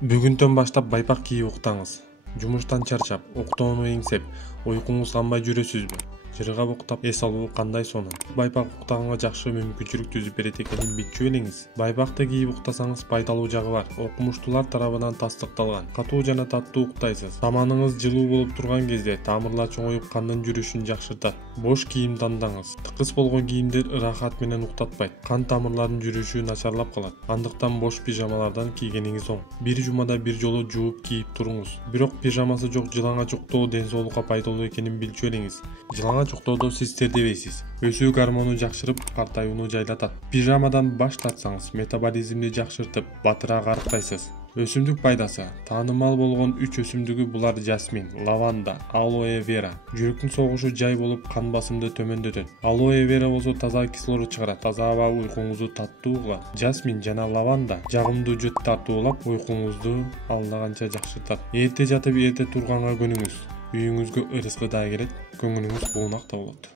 Бүгүндөн баштап байпак кийип уктаңыз. Жумуштан чарчап, уктоону эңсеп, уйкуңуз канбай жүрөсүзбү? Жыргап уктап эс алуу кандай сонун? Байпак уктаганга жакшы мүмкүнчүлүк түзүп берет экенин билчү элеңиз. Байпакты кийип уктасаңыз пайдалуу жагы бар. Окумуштуулар тарабынан тастыкталган. Катуу жана таттуу уктайсыз. Таманыңыз жылуу болуп турган кезде тамырлар чоңоюп кандын жүрүшүн жакшыртат. Бош кийим тандаңыз. Тыкыз болгон кийимдер ырахат менен уктатпайт. Кан тамырларынын жүрүшү начарлап калат. Андыктан бош пижамалардан кийгениңиз оң. Бир жумада бир жолу жууп кийип туруңуз. Бирок пижамасы жок жылаңач уктоо ден соолукка пайдалуу экенин билчү элеңиз. Жылаңач уктоодо сиз тердебейсиз. Өсүү гормону жакшырып, картаюуну жайлатат. Пижамадан баш тартсаңыз, метаболизмди жакшыртып, батыраак арыктайсыз. Өсүмдүк пайдасы. Таанымал болгон 3 өсүмдүгү булар жасмин, лаванда, алоэ вера. Жүрөктүн согушу жай болуп, кан басымды төмөндөтөт. Алоэ вера болсо таза кислород чыгарат, таза аба уйкуңузду таттуу кылат. Жасмин жана лаванда жагымдуу жөт тартуулап, уйкуңузду алдаганча жакшыртат. Эрте жатып, эрте турганга көнүңүз. Үйүңүзгө ырыскы да келет, көңүлүңүз куунак да болот.